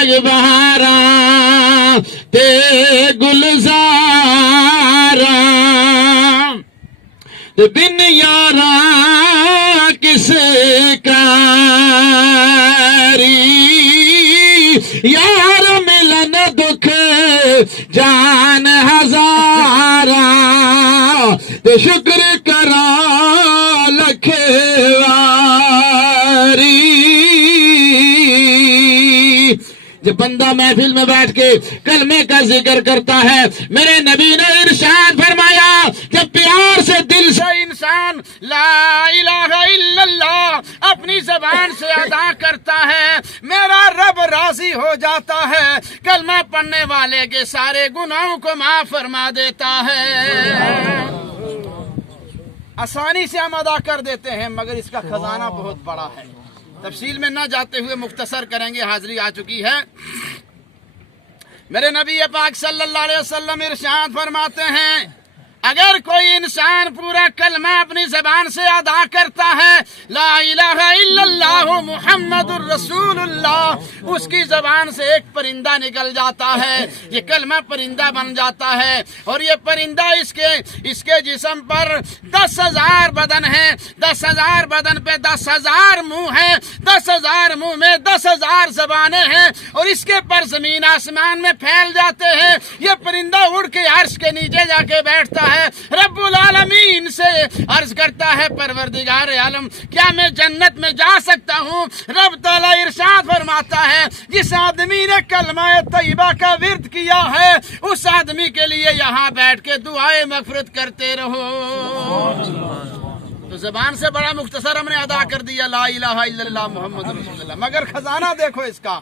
باغ بہاراں تے گلزاراں تے بن یاراں کس کاری یار ملن دکھ جان ہزاراں تے شکر کراں لکھ واری۔ جب بندہ محفل میں بیٹھ کے کلمے کا ذکر کرتا ہے، میرے نبی نے ارشاد فرمایا جب پیار سے دل سے انسان لا الہ الا اللہ اپنی زبان سے ادا کرتا ہے، میرا رب راضی ہو جاتا ہے، کلمہ پڑھنے والے کے سارے گناہوں کو معاف فرما دیتا ہے۔ آسانی سے ہم ادا کر دیتے ہیں مگر اس کا خزانہ بہت بڑا ہے۔ تفصیل میں نہ جاتے ہوئے مختصر کریں گے، حاضری آ چکی ہے۔ میرے نبی پاک صلی اللہ علیہ وسلم ارشاد فرماتے ہیں اگر کوئی انسان پورا کلمہ اپنی زبان سے ادا کرتا ہے لا الہ الا اللہ محمد الرسول اللہ، اس کی زبان سے ایک پرندہ نکل جاتا ہے، یہ کلمہ پرندہ بن جاتا ہے، اور یہ پرندہ اس کے جسم پر 10,000 بدن ہیں، 10,000 بدن پہ 10,000 منہ ہیں، 10,000 منہ میں 10,000 زبانیں ہیں، اور اس کے پر زمین آسمان میں پھیل جاتے ہیں۔ یہ پرندہ اڑ کے عرش کے نیچے جا کے بیٹھتا ہے، رب العالمین سے عرض کرتا ہے پروردگار عالم کیا میں جنت میں جا سکتا ہوں؟ رب تعالیٰ ارشاد فرماتا ہے جس آدمی نے کلمہ طیبہ کا ورد کیا ہے اس آدمی کے لیے یہاں بیٹھ کے دعائیں مغفرت کرتے رہو۔ تو زبان سے بڑا مختصر ہم نے ادا کر دیا لا الہ الا اللہ محمد رسول اللہ، مگر خزانہ دیکھو اس کا۔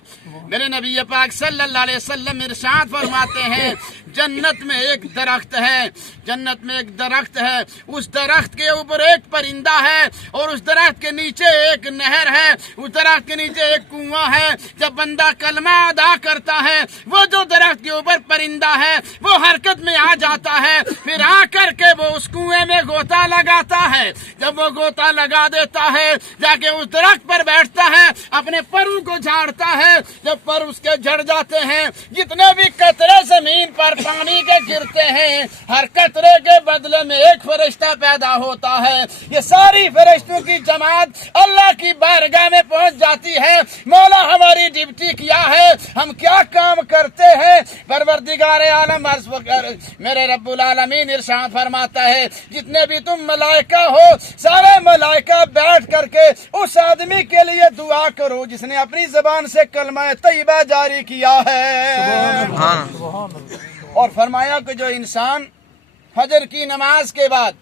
میرے نبی پاک صلی اللہ علیہ وسلم ارشاد فرماتے ہیں جنت میں ایک درخت ہے، جنت میں ایک درخت ہے، اس درخت کے اوپر ایک پرندہ ہے، اور اس درخت کے نیچے ایک نہر ہے، اس درخت کے نیچے ایک کنواں ہے۔ جب بندہ کلمہ ادا کرتا ہے وہ جو درخت کے اوپر پرندہ ہے وہ حرکت میں آ جاتا ہے، پھر آ کر کے وہ اس کنویں میں غوطہ لگاتا ہے، جب وہ غوطہ لگا دیتا ہے جا کے اس درخت پر بیٹھتا ہے، اپنے پروں کو جھاڑتا ہے، جب پر اس کے جھڑ جاتے ہیں جتنے بھی قطرے زمین پر پانی کے گرتے ہیں ہر قطرے کے بدلے میں ایک فرشتہ پیدا ہوتا ہے، یہ ساری فرشتوں کی جماعت اللہ کی بارگاہ میں پہنچ جاتی ہے، مولا ہماری ڈیوٹی کیا ہے، ہم کیا کام کرتے ہیں؟ پروردگار عالم میرے رب العالمین ارشاد فرماتا ہے جتنے بھی تم ملائکہ ہو سارے ملائکہ بیٹھ کر کے اس آدمی کے لیے دعا کرو جس نے اپنی زبان سے کلمہ طیبہ جاری کیا ہے۔ اور فرمایا کہ جو انسان فجر کی نماز کے بعد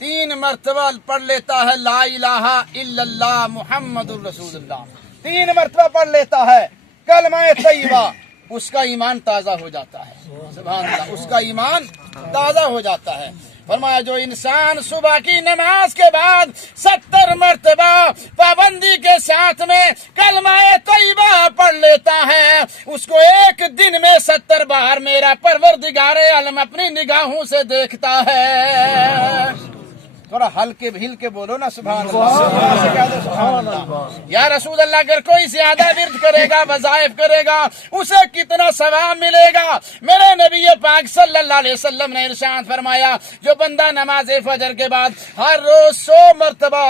3 مرتبہ پڑھ لیتا ہے لا الہ الا اللہ محمد الرسول اللہ، 3 مرتبہ پڑھ لیتا ہے کلمہ طیبہ، اس کا ایمان تازہ ہو جاتا ہے۔ سبحان اللہ، اس کا ایمان تازہ ہو جاتا ہے۔ فرمایا جو انسان صبح کی نماز کے بعد 70 مرتبہ پابندی کے ساتھ میں کلمہ طیبہ پڑھ لیتا ہے اس کو ایک دن میں 70 بار میرا پروردگار عالم اپنی نگاہوں سے دیکھتا ہے۔ تھوڑا ہلکے ہل کے بولو نا سبحان اللہ۔ یا رسول اللہ اگر کوئی زیادہ ورد کرے گا وظائف کرے گا اسے کتنا ثواب ملے گا؟ میرے نبی پاک صلی اللہ علیہ وسلم نے ارشاد فرمایا جو بندہ نماز فجر کے بعد ہر روز 100 مرتبہ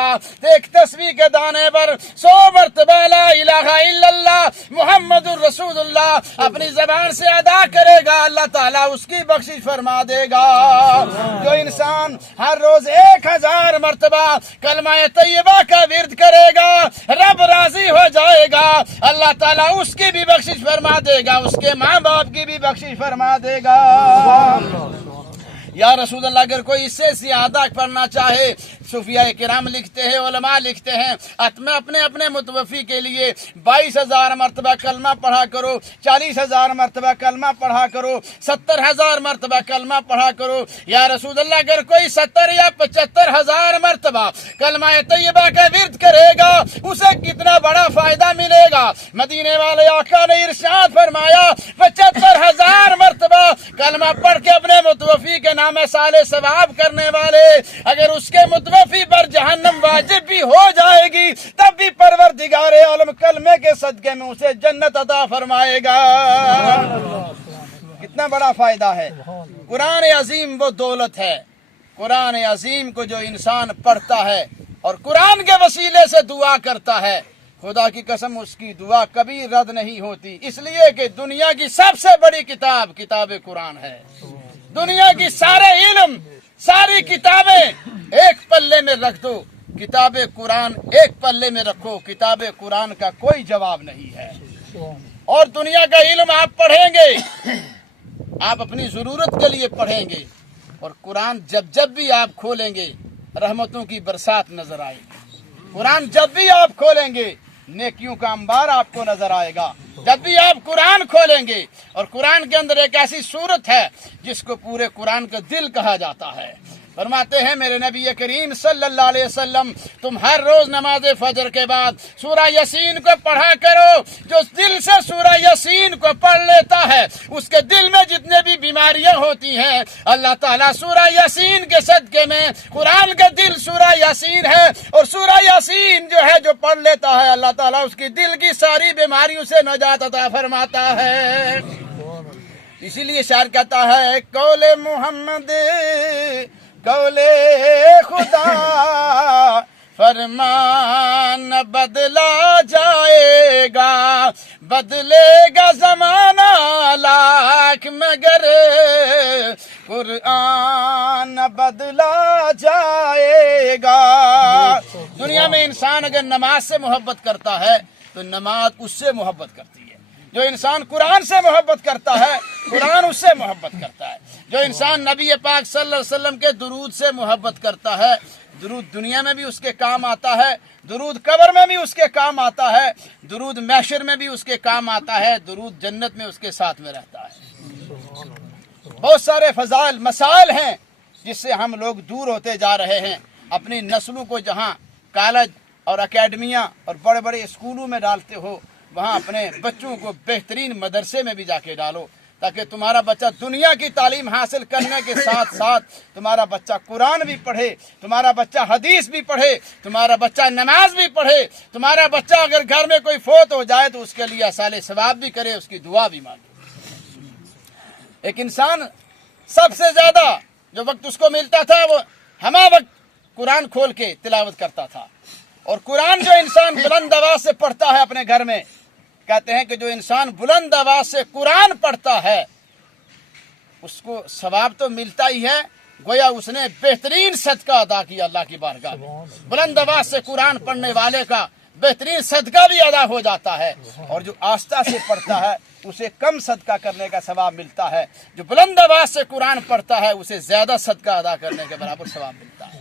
ایک تسبیح کے دانے پر 100 مرتبہ لا الہ الا اللہ محمد الرسول اللہ اپنی زبان سے ادا کرے گا اللہ تعالیٰ اس کی بخشش فرما دے گا۔ جو انسان ہر روز 1000 مرتبہ کلمہ طیبہ کا ورد کرے گا رب راضی ہو جائے گا، اللہ تعالیٰ اس کی بھی بخشش فرما دے گا، اس کے ماں باپ کی بھی بخشش فرما دے گا۔ یا رسول اللہ اگر کوئی اس سے زیادہ پڑھنا چاہے صوفیاء کرام لکھتے ہیں، علماء لکھتے ہیں میں اپنے متوفی کے لیے 22,000 مرتبہ کلمہ پڑھا کرو، 40,000 مرتبہ کلمہ پڑھا کرو، 70,000 مرتبہ کلمہ پڑھا کرو۔ یا رسول اللہ اگر کوئی 70 یا 75,000 مرتبہ کلمہ طیبہ کا ورد کرے گا اسے کتنا بڑا فائدہ ملے گا؟ مدینے والے آقا نے ارشاد فرمایا 75,000 مرتبہ کلمہ پڑھ کے اپنے متوفی کے نام صالح ثواب کرنے والے اگر اس کے متوفی پر جہنم واجب بھی ہو جائے گی تب بھی پروردگار عالم کلمے کے صدقے میں اسے جنت عطا فرمائے گا۔ کتنا بڑا فائدہ ہے۔ قرآن عظیم وہ دولت ہے، قرآن عظیم کو جو انسان پڑھتا ہے اور قرآن کے وسیلے سے دعا کرتا ہے، خدا کی قسم اس کی دعا کبھی رد نہیں ہوتی، اس لیے کہ دنیا کی سب سے بڑی کتاب کتاب قرآن ہے۔ دنیا کی سارے علم ساری کتابیں ایک پلے میں رکھ دو، کتاب قرآن ایک پلے میں رکھو، کتاب قرآن کا کوئی جواب نہیں ہے۔ اور دنیا کا علم آپ پڑھیں گے، آپ اپنی ضرورت کے لیے پڑھیں گے، اور قرآن جب بھی آپ کھولیں گے رحمتوں کی برسات نظر آئے گی۔ قرآن جب بھی آپ کھولیں گے نیکیوں کا انبار آپ کو نظر آئے گا۔ جب بھی آپ قرآن کھولیں گے، اور قرآن کے اندر ایک ایسی صورت ہے جس کو پورے قرآن کا دل کہا جاتا ہے۔ فرماتے ہیں میرے نبی کریم صلی اللہ علیہ وسلم، تم ہر روز نماز فجر کے بعد سورہ یاسین کو پڑھا کرو۔ جو دل سے سورہ یاسین کو پڑھ لیتا ہے اس کے دل میں جتنے بھی بیماریاں ہوتی ہیں اللہ تعالیٰ سورہ یاسین کے صدقے میں، قرآن کا دل سورہ یاسین ہے، اور سورہ یاسین جو ہے جو پڑھ لیتا ہے اللہ تعالیٰ اس کی دل کی ساری بیماریوں سے نجات عطا فرماتا ہے۔ اسی لیے شاعر کہتا ہے قول محمد قول خدا فرمان بدلا جائے گا، بدلے گا زمانہ لاکھ مگر قرآن بدلا جائے گا۔ دنیا میں انسان اگر نماز سے محبت کرتا ہے تو نماز اس سے محبت کرتی ہے۔ جو انسان قرآن سے محبت کرتا ہے قرآن اس سے محبت کرتا ہے۔ جو انسان نبی پاک صلی اللہ علیہ وسلم کے درود سے محبت کرتا ہے، درود دنیا میں بھی اس کے کام آتا ہے، درود قبر میں بھی اس کے کام آتا ہے، درود محشر میں بھی اس کے کام آتا ہے، درود جنت میں اس کے ساتھ میں رہتا ہے۔ بہت سارے فضائل مسائل ہیں جس سے ہم لوگ دور ہوتے جا رہے ہیں۔ اپنی نسلوں کو جہاں کالج اور اکیڈمیاں اور بڑے بڑے اسکولوں میں ڈالتے ہو وہاں اپنے بچوں کو بہترین مدرسے میں بھی جا کے ڈالو، تاکہ تمہارا بچہ دنیا کی تعلیم حاصل کرنے کے ساتھ ساتھ تمہارا بچہ قرآن بھی پڑھے، تمہارا بچہ حدیث بھی پڑھے، تمہارا بچہ نماز بھی پڑھے، تمہارا بچہ اگر گھر میں کوئی فوت ہو جائے تو اس کے لیے صالح ثواب بھی کرے، اس کی دعا بھی مانگے۔ ایک انسان سب سے زیادہ جو وقت اس کو ملتا تھا وہ ہمہ وقت قرآن کھول کے تلاوت کرتا تھا، اور قرآن جو انسان بلند آواز سے پڑھتا ہے اپنے گھر میں، کہتے ہیں کہ جو انسان بلند آواز سے قرآن پڑھتا ہے اس کو ثواب تو ملتا ہی ہے، گویا اس نے بہترین صدقہ ادا کیا اللہ کی بارگاہ میں۔ بلند آواز سے قرآن پڑھنے والے کا بہترین صدقہ بھی ادا ہو جاتا ہے، اور جو آہستہ سے پڑھتا ہے اسے کم صدقہ کرنے کا ثواب ملتا ہے۔ جو بلند آواز سے قرآن پڑھتا ہے اسے زیادہ صدقہ ادا کرنے کے برابر ثواب ملتا ہے۔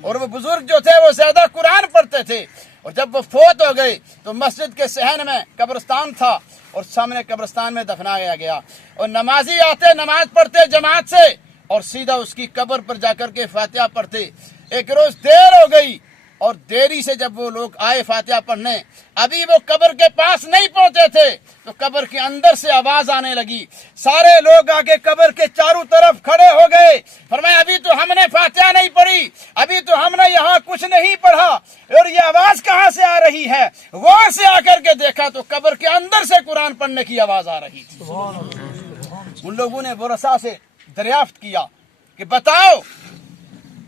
اور وہ بزرگ جو تھے وہ زیادہ قرآن پڑھتے تھے، اور جب وہ فوت ہو گئے تو مسجد کے صحن میں قبرستان تھا، اور سامنے قبرستان میں دفنایا گیا، اور نمازی آتے نماز پڑھتے جماعت سے اور سیدھا اس کی قبر پر جا کر کے فاتحہ پڑھتے۔ ایک روز دیر ہو گئی، اور دیری سے جب وہ لوگ آئے فاتحہ پڑھنے، ابھی وہ قبر کے پاس نہیں پہنچے تھے تو قبر کے اندر سے آواز آنے لگی۔ سارے لوگ آگے قبر کے چاروں طرف کھڑے ہو گئے، فرمایا ابھی تو ہم نے فاتحہ نہیں پڑھی، ابھی تو ہم نے یہاں کچھ نہیں پڑھا، اور یہ آواز کہاں سے آ رہی ہے؟ غور سے آ کر کے دیکھا تو قبر کے اندر سے قرآن پڑھنے کی آواز آ رہی تھی۔ ان لوگوں نے ورثاء سے دریافت کیا کہ بتاؤ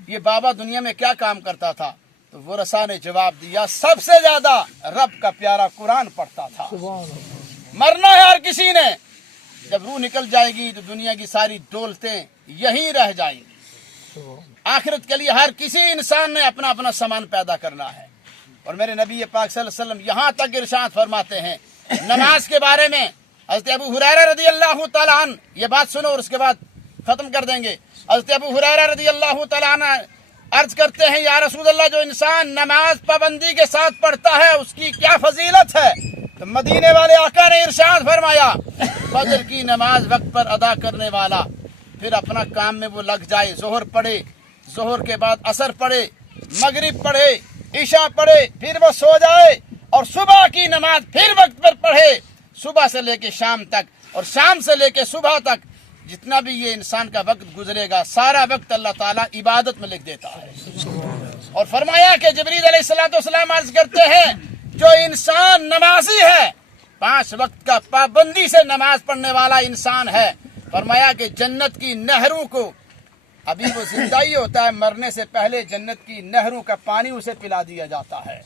یہ بابا دنیا میں کیا کام کرتا تھا؟ تو ورثاء نے جواب دیا سب سے زیادہ رب کا پیارا قرآن پڑھتا تھا۔ مرنا ہے ہر کسی نے، جب روح نکل جائے گی تو دنیا کی ساری دولتیں یہیں رہ جائیں گی۔ آخرت کے لیے ہر کسی انسان نے اپنا اپنا سامان پیدا کرنا ہے۔ اور میرے نبی پاک صلی اللہ علیہ وسلم یہاں تک ارشاد فرماتے ہیں نماز کے بارے میں، حضرت ابو ہریرہ رضی اللہ تعالیٰ عنہ، یہ بات سنو اور اس کے بعد ختم کر دیں گے۔ حضرت ابو ہریرہ رضی اللہ تعالیٰ عنہ عرض کرتے ہیں یا رسول اللہ جو انسان نماز پابندی کے ساتھ پڑھتا ہے اس کی کیا فضیلت ہے؟ تو مدینے والے آقا نے ارشاد فرمایا فجر کی نماز وقت پر ادا کرنے والا پھر اپنا کام میں وہ لگ جائے، ظہر پڑھے، ظہر کے بعد عصر پڑھے، مغرب پڑھے، عشاء پڑھے، پھر وہ سو جائے، اور صبح کی نماز پھر وقت پر پڑھے، صبح سے لے کے شام تک اور شام سے لے کے صبح تک، جتنا بھی یہ انسان کا وقت گزرے گا سارا وقت اللہ تعالیٰ عبادت میں لکھ دیتا ہے. اور فرمایا کہ جبریل علیہ السلام عرض کرتے ہیں جو انسان نمازی ہے 5 وقت کا پابندی سے نماز پڑھنے والا انسان ہے، فرمایا کہ جنت کی نہروں کو، ابھی وہ زندہ ہی ہوتا ہے مرنے سے پہلے جنت کی نہروں کا پانی اسے پلا دیا جاتا ہے.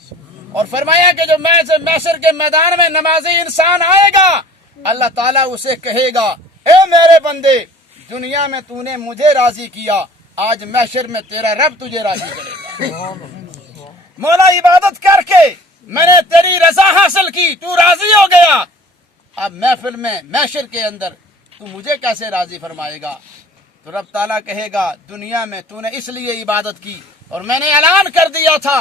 اور فرمایا کہ جو محشر کے میدان میں نمازی انسان آئے گا اللہ تعالیٰ اسے کہے گا اے میرے بندے دنیا میں تو نے مجھے راضی کیا، آج محشر میں تیرا رب تجھے راضی کرے گا. مولا عبادت کر کے میں نے تیری رضا حاصل کی، تو راضی ہو گیا، اب محفل میں محشر کے اندر تو مجھے کیسے راضی فرمائے گا؟ تو رب تعالیٰ کہے گا دنیا میں تو نے اس لیے عبادت کی اور میں نے اعلان کر دیا تھا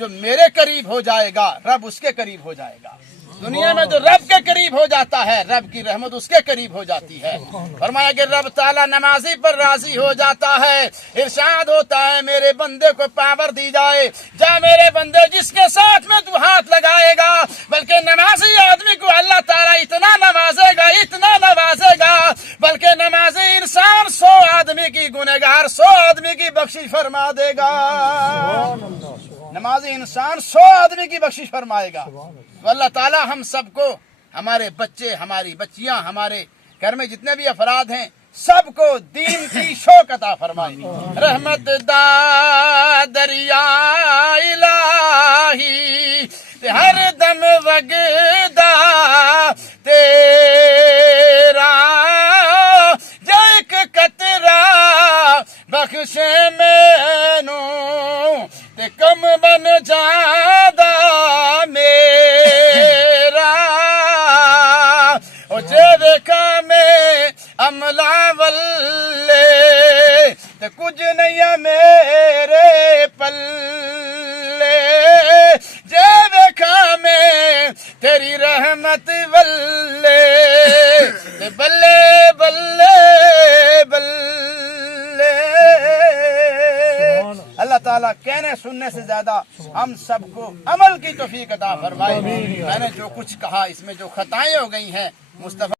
جو میرے قریب ہو جائے گا رب اس کے قریب ہو جائے گا. دنیا میں جو رب کے قریب ہو جاتا ہے رب کی رحمت اس کے قریب ہو جاتی ہے. فرمایا کہ رب تعالیٰ نمازی پر راضی ہو جاتا ہے، ارشاد ہوتا ہے میرے بندے کو پاور دی جائے، جا میرے بندے جس کے ساتھ میں تو ہاتھ لگائے گا، بلکہ نمازی آدمی کو اللہ تعالیٰ اتنا نوازے گا بلکہ نمازی انسان 100 آدمی کی گنہگار 100 آدمی کی بخشش فرما دے گا. نمازی انسان 100 آدمی کی بخشش فرمائے گا. تو اللہ تعالیٰ ہم سب کو، ہمارے بچے، ہماری بچیاں، ہمارے گھر میں جتنے بھی افراد ہیں سب کو دین کی شوق عطا فرمائے. رحمت دا دریا الہی ہر دم وگدا تیرا جو ایک قطرہ بخشے مینو تے کم بن جادا میرا او جے ویکھا میں عملہ ولے تے کچھ نہیں میرے پلے، جے ویکھا میں تیری رحمت ولے تے بلے بلے بلے. اللہ تعالیٰ کہنے سننے سے زیادہ ہم سب کو عمل کی توفیق عطا فرمائے. میں نے جو کچھ کہا اس میں جو خطائیں ہو گئی ہیں مصطفیٰ